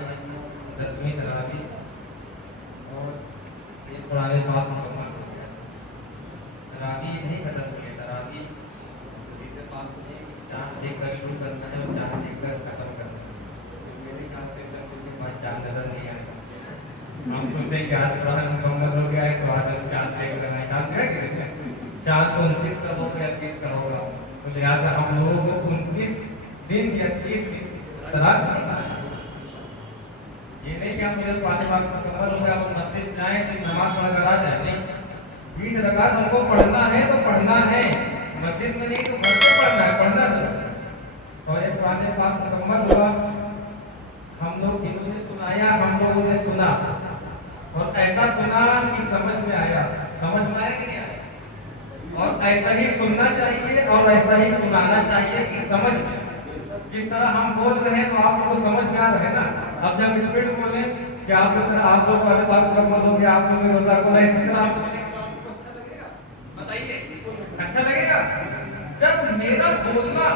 आज 10वीं तरावी और ये पुराने पाक मुकम्मल हो गया। तरावी नहीं खत्म हुई है, तरावी दूसरे पाक में चांद देखकर शुरू करना है और चांद देखकर खत्म करना है। तो मेरे ख्याल से के बाद चांद नजर नहीं आएगा। हम सोचते हैं कि आज पुराना मुकम्मल हो गया है तो आज उस चांद देख लेना है। चांद है चांद तो 29 का हो गया, 30 का होगा, तो लिहाजा हम लोगों को 29 दिन या 30 दिन तलाक करना है। ये नहीं कि हम मुझे 5 बार मुकम्मल हो गया अब मस्जिद जाएं तो नमाज पढ़कर आ जाए, नहीं। 20 रकात हमको पढ़ना है तो पढ़ना है, मस्जिद में नहीं तो घर पे पढ़ना है, पढ़ना तो। और ये पुराने पाक मुकम्मल हुआ, हम लोग इन्होंने सुनाया, हम लोगों ने सुना और ऐसा सुना कि समझ में आया। समझ में आया कि नहीं आया? और ऐसा ही सुनना चाहिए और ऐसा ही सुनाना चाहिए कि समझ में। जिस तरह हम बोल रहे हैं तो आप लोगों को समझ में आ रहा है ना। अब जब स्पीड बोले कि आप लोग वाले बात मुकम्मल हो गया, आप लोग रोजा खोला, इस तरह आप बोलेंगे तो आपको अच्छा लगेगा? बताइए, अच्छा लगेगा? जब मेरा बोलना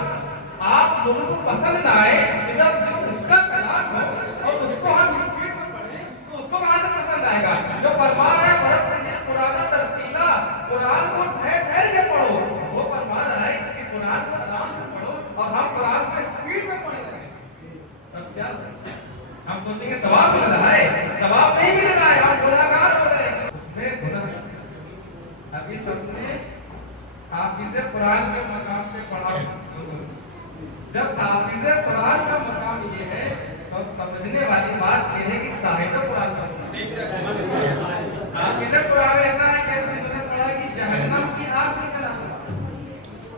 आप लोगों को पसंद आए, जब जो उसका कलाम हो और उसको हम स्पीड में पढ़ें तो उसको कहां से पसंद आएगा? जो फरमा रहा है पढ़त रहिए कुरान तरतीला, कुरान को ठहर के पढ़ो, वो फरमा रहा है कि कुरान को आराम से पढ़ो और हम कुरान को स्पीड में पढ़ रहे हैं। तब क्या हम सोचेंगे सवाब मिल रहा है? सवाब नहीं मिल रहा है, हम गुनाहगार हो रहे हैं। उसमें गुनाह अभी सबने हाफिज़े कुरान के मकाम पे पढ़ा। जब हाफिज़े कुरान का मकाम ये है तो समझने वाली बात ये है कि साहिब कुरान का हाफिज़े कुरान ऐसा है कि उन्होंने पढ़ा कि जहन्नम की आग निकल आता।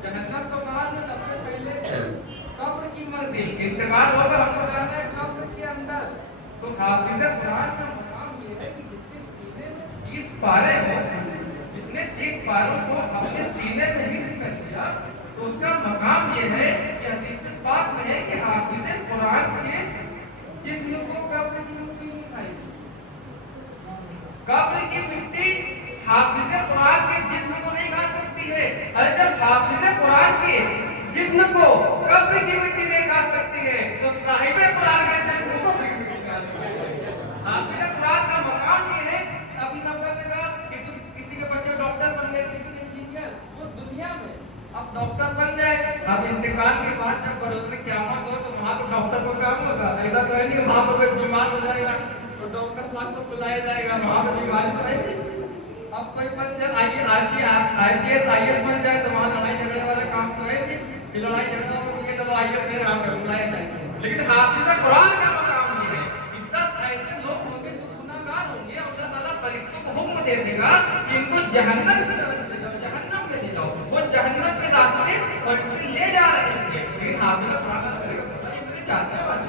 जहन्नम तो बाद में सबसे पहले कब्र की मंजिल इंतकाल होगा, हमको जाना है कब्र के अंदर। तो हाफिज़े कुरान का मकाम ये है कि जिसके सीने में 30 पारे हो, जिसने 30 पारों को अपने सीने में हिफ्ज़ कर लिया, तो उसका मकाम ये है कि हदीस पाक में है कि हाफिज़े कुरान के जिस्म को कब्र की मिट्टी नहीं खाई। कब्र की मिट्टी हाफिज़े कुरान के जिस्म को नहीं खा सकती है। अरे जब हाफिज़े कुरान के जिस्म को कब्र की मिट्टी नहीं खा सकती है तो साहिबे कुरान के जिस्म को हाफिज़े कुरान का मकाम ये है। अभी सब बोलेगा कि किसी के बच्चे डॉक्टर बन गए, किसी के इंजीनियर, वो दुनिया में अब डॉक्टर बन जाए। अब इंतकाल के बाद जब बरोज़ क़यामत हो तो वहाँ तो डॉक्टर को काम होगा, ऐसा तो है नहीं वहाँ पर कोई बीमार हो जाएगा तो डॉक्टर साहब को बुलाया जाएगा, वहाँ पर बीमारी तो है नहीं। अब कोई बन जाए IAS IAS बन जाए तो वहाँ लड़ाई झगड़े वाला काम तो है नहीं कि लड़ाई झगड़ा हो गया तो IAS मेरे यहाँ पर बुलाया जाए। लेकिन हाफिज़े कुरान का मकाम ये है कि 10 ऐसे लोग होंगे जो गुनाहगार होंगे और अल्लाह ताला फरिश्तों को हुक्म दे देगा कि इनको जहन्नम की तरफ ले जाओ, जहन्नम में ले जाओ। वो जहन्नम के रास्ते फरिश्ते ले जा रहे हैं। लेकिन हाफिज़े कुरान का ये मेरे जानने वाले,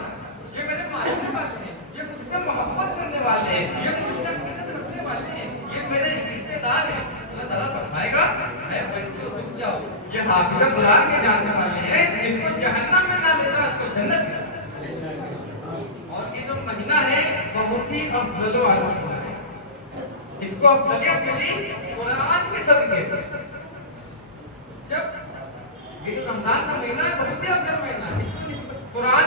ये मेरे मानने वाले हैं, ये मुझसे मोहब्बत करने वाले हैं, ये मुझसे इज्जत रखने वाले हैं, ये मेरे रिश्तेदार हैं। अल्लाह ताला फरमाएगा मैं फरिश्ते रुक जाओ, ये हाफिज़े कुरान के जानने वाले हैं, इसको जहन्नम में ना ले जाओ, इसको जन्नत में ले जाओ। और ये जो महीना है बहुत ही अफजल वाला है, इसको अफजलियत मिली कुरान के सदके। जब ये जो रमजान का महीना है बहुत ही अफजल महीना है, इसको कुरान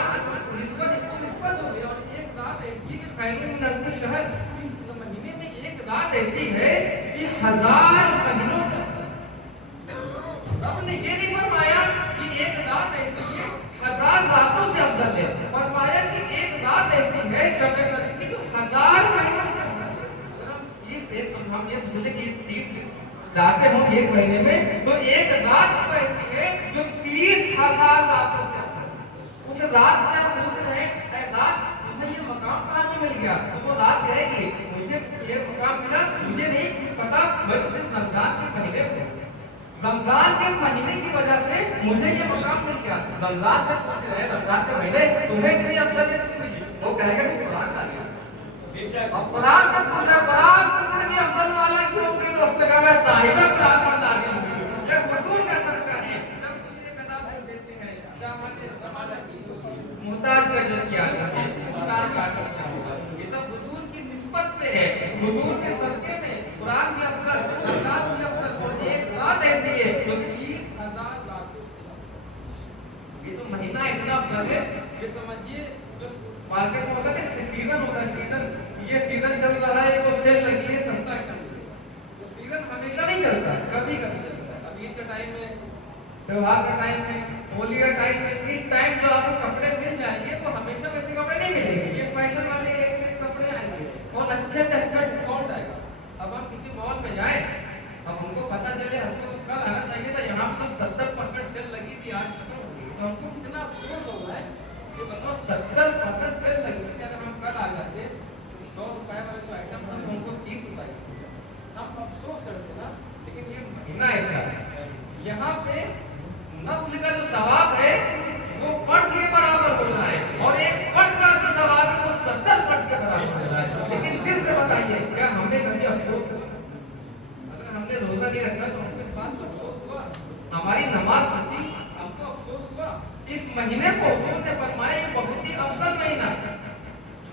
इसको निस्बत हो गई। और एक रात ऐसी कि खैरुन मिन अल्फ़ि शहर, इस महीने में एक रात ऐसी है कि 1000 महीनों से आपने ये नहीं फरमाया कि एक रात ऐसी है 1000 रातों से अफजल है, फरमाया कि एक रात ऐसी है शब कदर की जो 1000 महीनों से अफजल है। हम ये समझे कि 30 रातें हों एक महीने में, तो एक रात तो ऐसी है जो 30,000 रातों से अफजल है। उस रात से आप पूछ रहे हैं रात तुम्हें ये मकाम कहाँ से मिल गया? तो वो रात कहेगी मुझे ये मकाम मिला, मुझे नहीं पता, मैं तो सिर्फ रमजान के महीने में, रमजान के महीने की वजह से मुझे ये मकाम मिल गया। रमजान से पूछ रहे हैं रमजान के महीने तुम्हें इतनी अफजलियत मिली, वो कहेगा कि कुरान का लिया। अब कुरान का पूछ रहे कुरान की अफजल वाला क्यों कि उसने कहा मैं साहिबे कुरान पर नाज़िल हुई। ये हुजूर का सदका है। जब मुझे कताब देते हैं शामत ज़माना की मुहताज का जो किया जाता है, मुहताज का ये सब हुजूर की निस्बत से है। हुजूर के सदके में कुरान की अफजल, रमजान की अफजल और एक रात ऐसी है जो 30,000 रातों से। ये तो महीना इतना अफजल है कि समझिए जो मार्केट में होता है सीजन होता है, सीजन, ये सीजन चल रहा है तो सेल लगी है, सस्ता आइटम मिलेगा। तो सीजन हमेशा नहीं चलता है, कभी कभी चलता है। अब ईद के टाइम में, त्योहार का टाइम में, होली का टाइम में, इस टाइम जो आपको कपड़े मिल जाएंगे तो हमेशा वैसे कपड़े नहीं मिलेंगे। ये फैशन वाले एक से एक कपड़े आएंगे और अच्छे से अच्छा डिस्काउंट आएगा। अब हम किसी मॉल में जाए, अब हमको पता चले हमको कल आना चाहिए था, यहाँ पर तो 70% सेल लगी थी, आज खत्म हो गई, तो हमको कितना अफसोस हो रहा है कि मतलब 70% सेल लगी थी। अगर हम कल आ जाते 100 रुपए वाले जो आइटम था उनको 30 रुपए, हम अफसोस करते ना। लेकिन ये महीना ऐसा है, यहाँ पे नफ्ल का जो सवाब है वो फर्ज के बराबर हो रहा है, और एक फर्ज का जो सवाब है वो 70 फर्ज के बराबर हो रहा है। लेकिन दिल से बताइए, क्या हमने कभी अफसोस किया? अगर हमने रोजा नहीं रखा तो हमको इस बात को अफसोस हुआ? हमारी नमाज पढ़ी, हमको अफसोस हुआ? इस महीने को हुजूर ने फरमाया बहुत ही अफजल महीना है,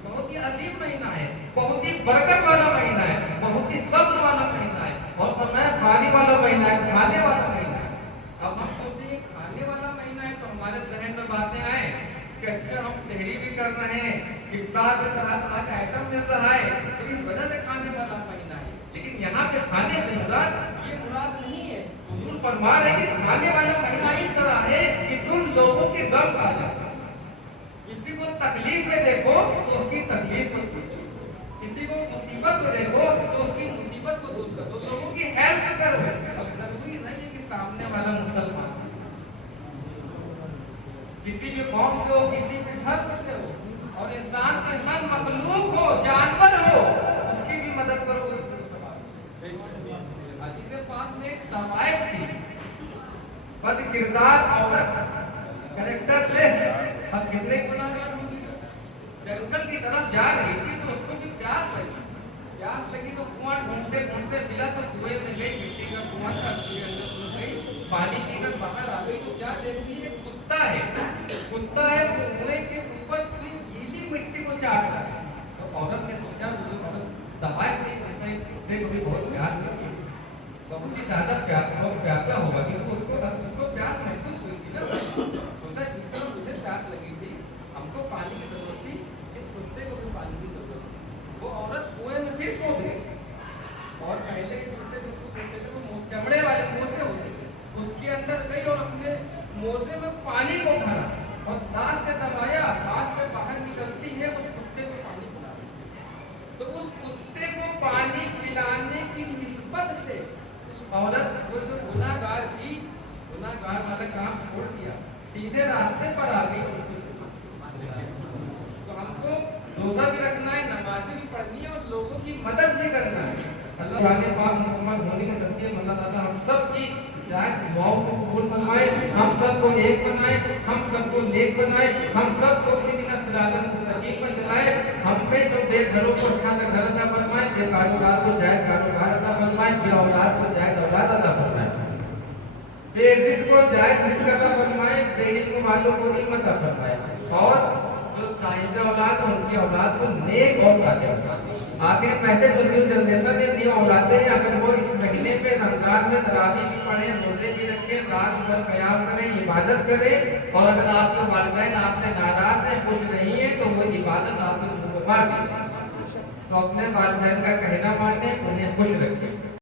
बहुत ही अजीम महीना है, बहुत ही बरकत वाला महीना है, बहुत ही सब्र वाला महीना है, और फरमाया खाने वाला महीना है, खाने वाला महीना है। अब हम सोचते हैं खाने वाला महीना है तो हमारे जहन में बातें आए कि अच्छा हम सहरी भी कर रहे हैं, इफ्तार में तरह तरह का आइटम मिल रहा है, तो इस वजह से खाने वाला महीना है। लेकिन यहाँ पे खाने से मुराद ये मुराद नहीं है। हुजूर फरमा रहे हैं कि खाने वाला महीना इस तरह है कि तुम लोगों के गम आ जाता है। किसी को तकलीफ में देखो तो उसकी तकलीफ को दूर करो, किसी को मुसीबत में देखो तो उसकी मुसीबत को दूर करो, लोगों की हेल्प करो। अब जरूरी नहीं है कि सामने वाला मुसलमान, किसी भी कौम से हो, किसी भी धर्म से हो, और इंसान के इंसान मखलूक हो, जानवर हो, उसकी भी मदद करो। हदीस पाक में एक तवाइफ थी, बद किरदार औरत, कैरेक्टरलेस, अब कितने गुनाहगार होंगे। जंगल की तरफ जा रही थी तो उसको भी प्यास लगी तो कुआं ढूंढते ढूंढते मिला तो कुएं में गई, मिट्टी का कुआं था, कुएं अंदर घुस गई, पानी पीकर बाहर आ गई तो क्या देखती है, कुत्ता है, कुत्ता है, कुएं के ऊपर पूरी गीली मिट्टी को चाट रहा है। तो औरत ने सोचा, दवाई नहीं सोचा, इस कुत्ते को भी बहुत प्यास लगी, बहुत ही ज्यादा प्यासा होगा, क्योंकि उसको प्यास महसूस हुई थी ना। सोचा जिस तरह मुझे प्यास लगी थी, हमको पानी की जरूरत थी, इस कुत्ते को भी पानी की जरूरत थी। वो औरत कुएं में फिर कूद गई, और पहले के कुत्ते जिसको कहते थे वो चमड़े वाले मोसे होते थे, उसके अंदर गई और अपने मोसे में पानी को भरा और दांत से दबाया, दांत से बाहर निकलती है, उस कुत्ते को पानी पिला। तो उस कुत्ते को पानी पिलाने की निस्बत से उस औरत को जो गुनाहगार थी, गुनाहगार वाला काम छोड़ दिया, सीधे रास्ते पर आ गई। तो हमको रोजा भी रखना है, नमाज़ें भी पढ़नी है, और लोगों की मदद भी करना है। अल्लाह ने पाक मुकम्मल होने के सत्य अल्लाह ताला हम सब की दुआओं को कबूल फरमाए, हम सबको एक बनाए, हम सबको नेक बनाए, हम सबको इहदिना सिरातल मुस्तकीम पर चलाए। हम पे जो बेघरों को अच्छा घर अता फरमाए, बेकारोबार को जायज कारोबार अता फरमाए, बे औलाद को जायज औलाद अता फरमाए, बेरिज़्क़ को जायज रिज़्क़ अता फरमाए, बेइल्म वालों को इल्म अता फरमाए, और जो चाहिए औलाद उनकी औलाद को नेक और सालिह। आखिर पहले जो न्यू जनरेशन है, न्यू औलादे हैं, अगर वो इस महीने पे रमजान में तरावी भी पढ़े, रोजे भी रखें, रात भर क़याम करें, इबादत करें, और अगर आपके वालिदैन आपसे नाराज हैं, खुश नहीं है, तो वो इबादत आपको मुकम्मल, तो अपने वालिदैन का कहना माने, उन्हें खुश रखें।